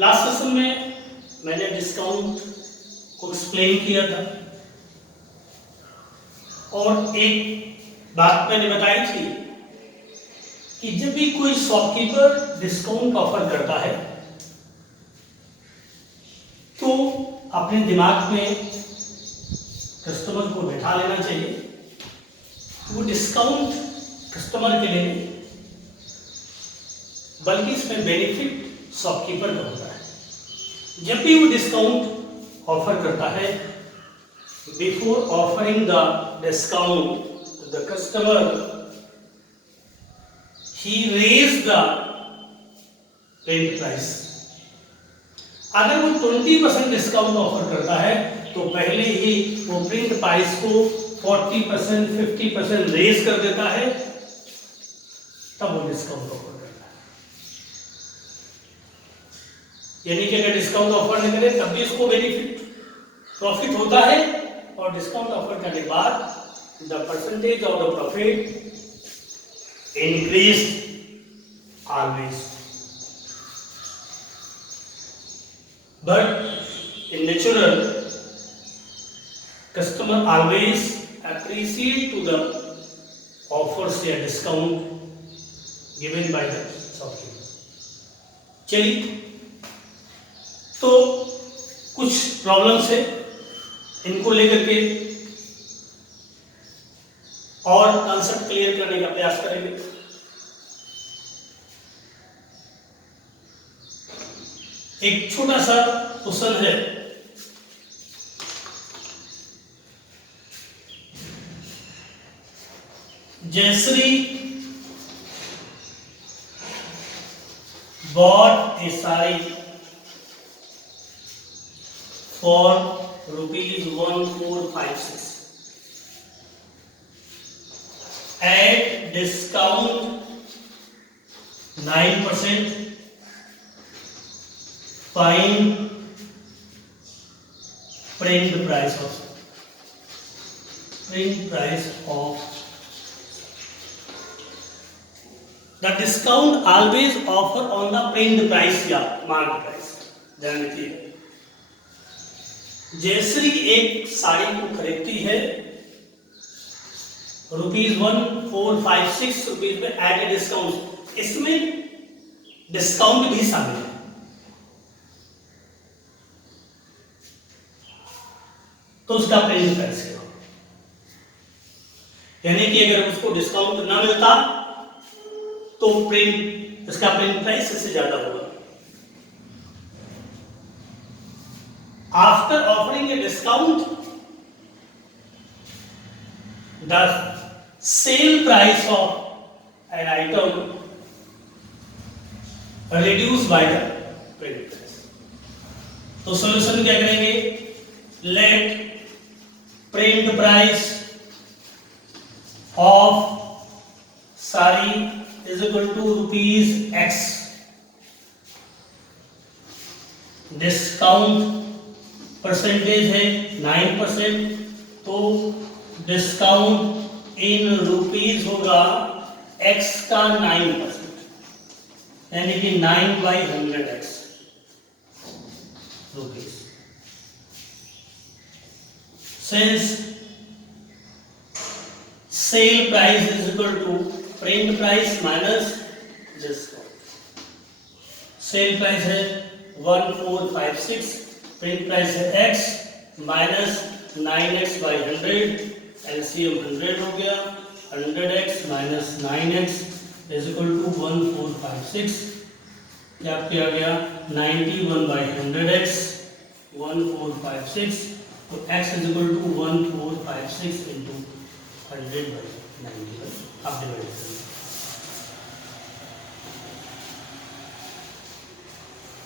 Last session में मैंने डिस्काउंट को एक्सप्लेन किया था और एक बात मैंने बताई थी कि जब भी कोई शॉपकीपर डिस्काउंट ऑफर करता है तो अपने दिमाग में कस्टमर को बैठा लेना चाहिए। वो डिस्काउंट कस्टमर के लिए नहीं बल्कि इसमें बेनिफिट शॉपकीपर का होता है। जब भी वो डिस्काउंट ऑफर करता है, before offering the discount to the customer, he raise the print price. अगर वो 20% डिस्काउंट ऑफर करता है तो पहले ही वो प्रिंट प्राइस को 40%, 50% रेज कर देता है, तब वो डिस्काउंट ऑफर करता है। यानी कि अगर डिस्काउंट ऑफर नहीं करे तब भी इसको बेनिफिट प्रॉफिट होता है, और डिस्काउंट ऑफर करने के बाद the percentage of the profit increase always. But in natural, customer always appreciate to the offers या discount given by the shopkeeper। चलिए, तो कुछ प्रॉब्लम्स है, इनको लेकर के और कंसेप्ट क्लियर करने का प्रयास करेंगे। एक छोटा सा क्वेश्चन है, Jayashree bought a saree for ₹1456 at discount 9%. Find print price of the discount always offer on the print price या market price। ध्यान रखिए, जयश्री एक साड़ी को खरीदती है ₹1456 में एट ए डिस्काउंट। इसमें डिस्काउंट भी शामिल है। तो उसका प्रिंट प्राइस क्या होगा? यानी कि अगर उसको डिस्काउंट ना मिलता तो इसका प्रिंट प्राइस इससे ज्यादा होगा। After offering a discount, the sale price of an item reduce by the print price. तो सॉल्यूशन क्या करेंगे? Let print price of saree is equal to ₹X, discount percentage है 9%, तो डिस्काउंट इन रुपीज होगा X का 9%, यानी कि 9/100X rupees. Since sale price is equal to print price minus discount, sale price है 1456, print price है X minus 9x/100, LCM 100 हो गया, 100x minus 9x is equal to 1456, क्या किया गया 91/100x 1456, तो x is equal to 1456 into 100/91, आप डिवाइड करें।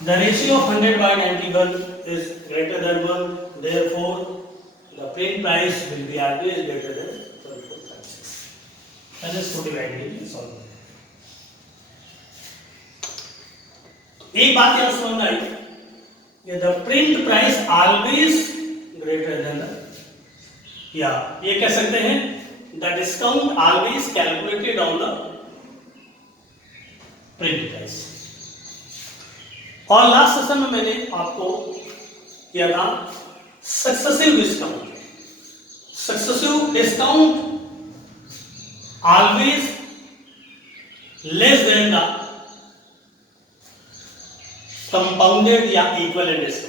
The ratio of 100/91 is greater than 1, therefore the print price will be always greater than 1456। That is to divide it and solve it। एक बात यहाँ समझ आई कि the print price always greater than the, या ये कह सकते हैं the discount always calculated on the print price। और लास्ट सेशन में मैंने आपको किया था successive discount. Successive discount always less than the compounded या equivalent discount.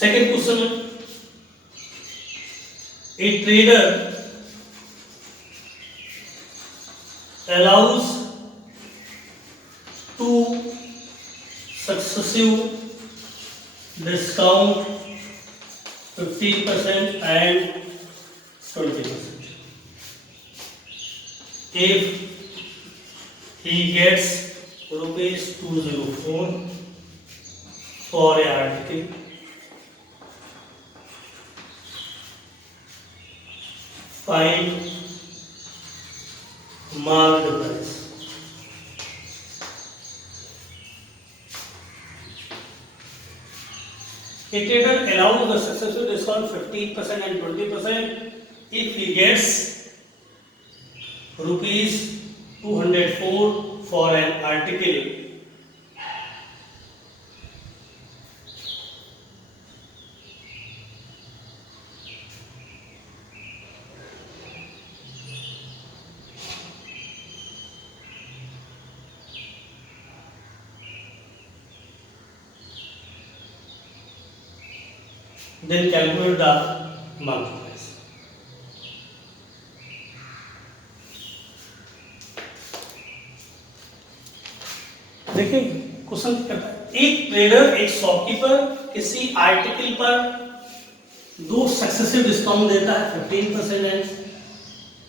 Second question, a trader allows two successive discount 15% and 20%. If he gets rupees 204 for a article, find marked price. A trader allows the successive discount 15% and 20% if he gets rupees 204 for an article. Then calculate the market price. देखिए क्वेश्चन करता है, एक ट्रेडर एक शॉपकीपर किसी आर्टिकल पर दो successive discount देता है 15% एंड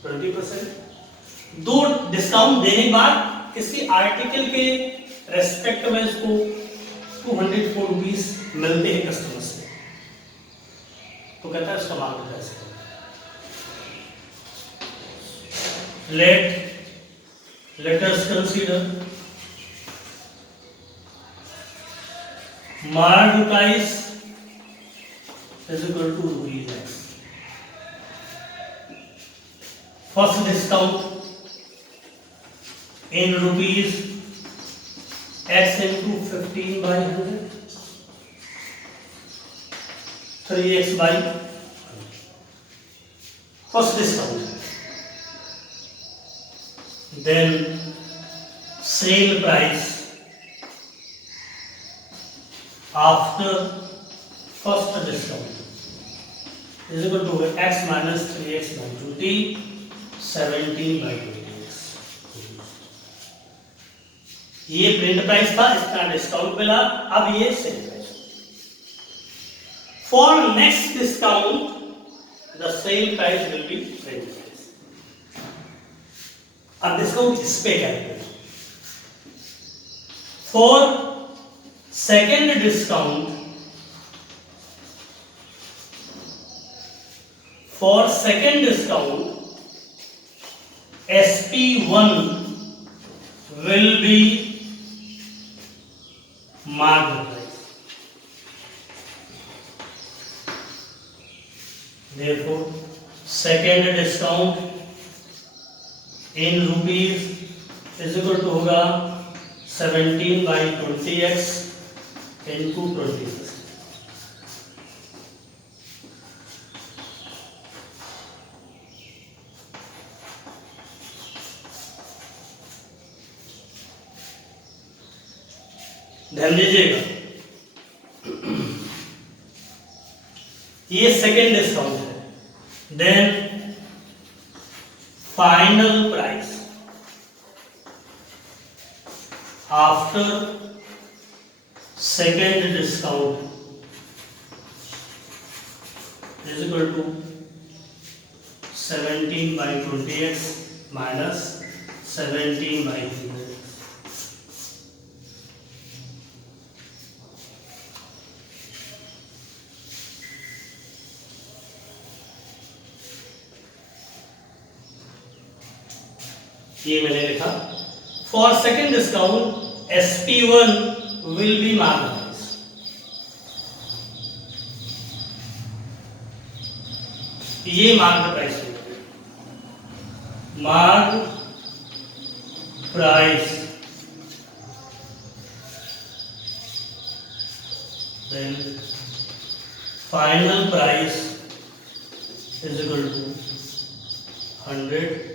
20%। दो डिस्काउंट देने के बाद किसी आर्टिकल के रेस्पेक्ट में इसको 204 रुपीज मिलते हैं कस्टमर से, तो कहता है उसका market price. let us consider market price is equal to rupees x. First discount in rupees x into 15 by 100, 3x by first discount. Then sale price after first discount is equal to x minus 3x by 20, 17 by 20x. ये print price था, इसका डिस्काउंट मिला, अब ये sale price. For next discount the sale price will be print price. अब डिस्काउंट इस पे calculate. For second discount, SP1 will be market price. Therefore, second discount in rupees is equal to होगा 17 by 20x into 20%. ध्यान दीजिएगा, ये second discount है। Then final price after second discount is equal to 17 by 20x minus 17 by 20x. ये मैंने लिखा। For second discount SP1 will be mark price. ये mark price mark price, then final price is equal to 100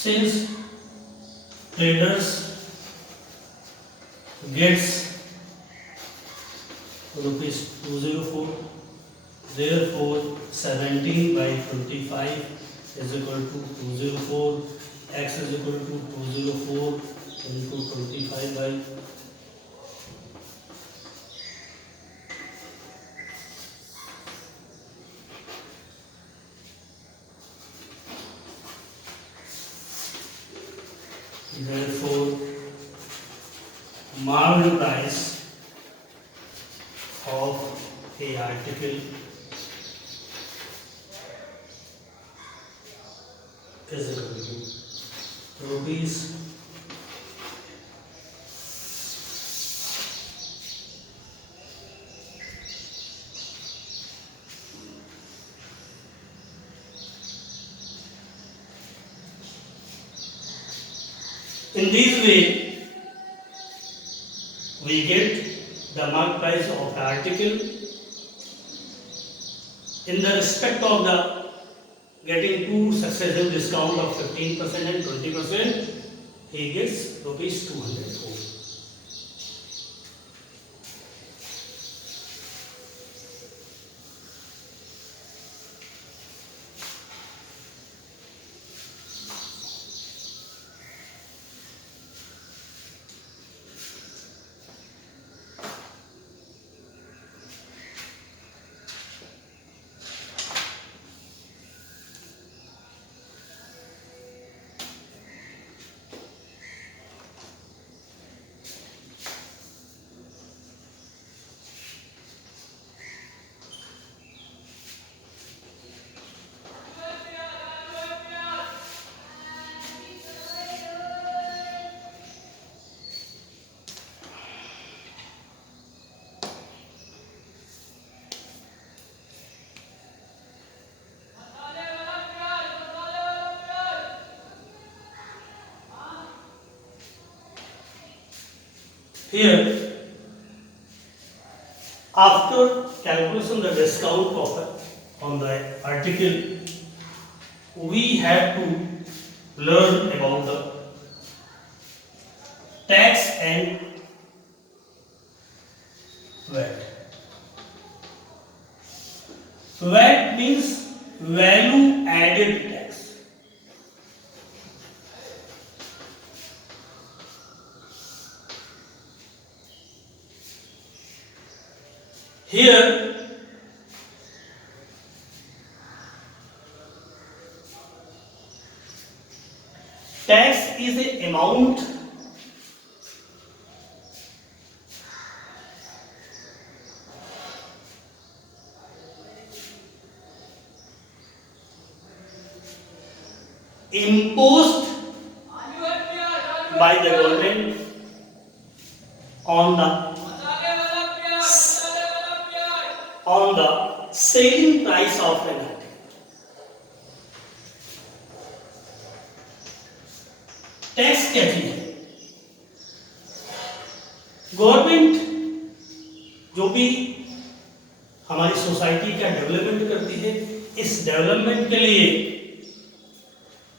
since traders gets rupees 204, therefore 17 by 25 is equal to 204, x is equal to 204 into 25 by therefore market price of a article is equal to rupees 204. In this way, we get the market price of the article in the respect of the getting two successive discount of 15% and 20%. He gets rupees 204. Here, after calculation the discount on the article, we have to learn about the tax and VAT. VAT means value added tax. Here tax is the amount imposed by the government on the selling price of an article. Tax क्या चीज है? गवर्नमेंट जो भी हमारी सोसाइटी का डेवलपमेंट करती है, इस डेवलपमेंट के लिए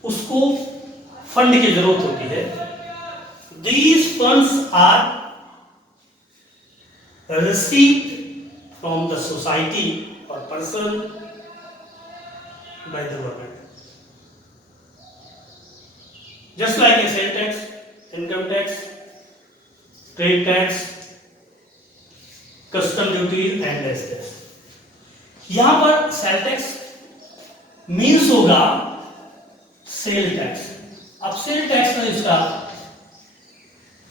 उसको फंड की जरूरत होती है. These funds are received from the society or person by the government. Just like a sales tax, income tax, trade tax, custom duty and cess. यहां पर सेल टैक्स मीन्स होगा सेल टैक्स. अब सेल टैक्स में इसका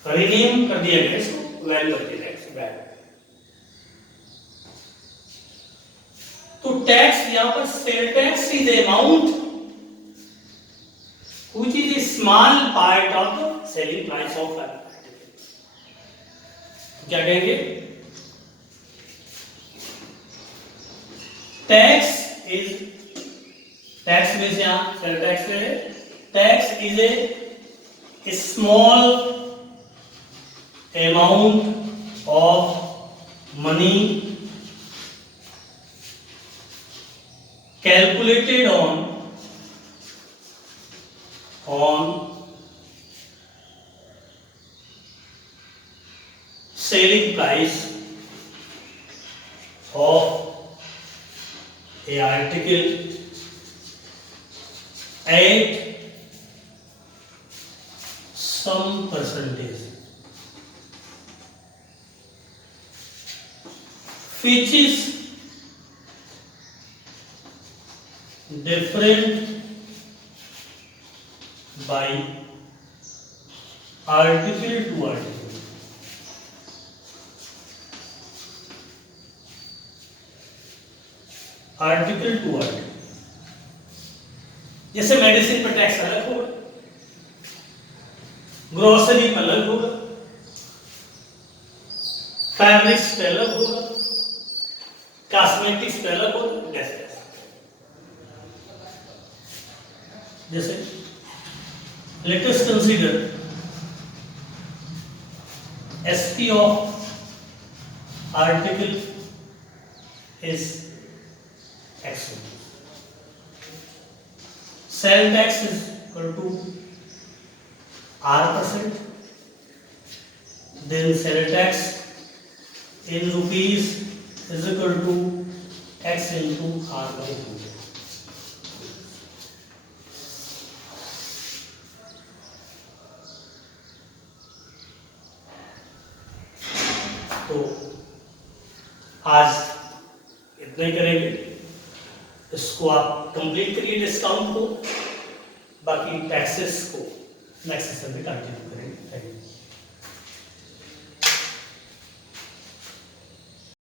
रिनेम कर दिया गया, इसको वैल्यू कर दिया गया. तो टैक्स यहां पर sale tax is amount which is a small part of the selling price of article. क्या कहेंगे? टैक्स इज, टैक्स में से यहां सेल टैक्स है. Tax is a small amount of money calculated on selling price of a article at some percentage, which is different by article to article. Article to article. जैसे मेडिसिन पर टैक्स अलग होगा, ग्रोसरी पर अलग होगा, फैब्रिक्स पे अलग होगा, कॉस्मेटिक्स पे अलग होगा. जैसे let us consider SP of article is X. Sale tax is equal to R%. Then sale tax in rupees is equal to X into R by 2. तो आज इतना ही करेंगे. इसको आप कंप्लीट करिए डिस्काउंट को, बाकी टैक्सेस को नेक्स्ट सेशन में कंटिन्यू करेंगे. Thank you.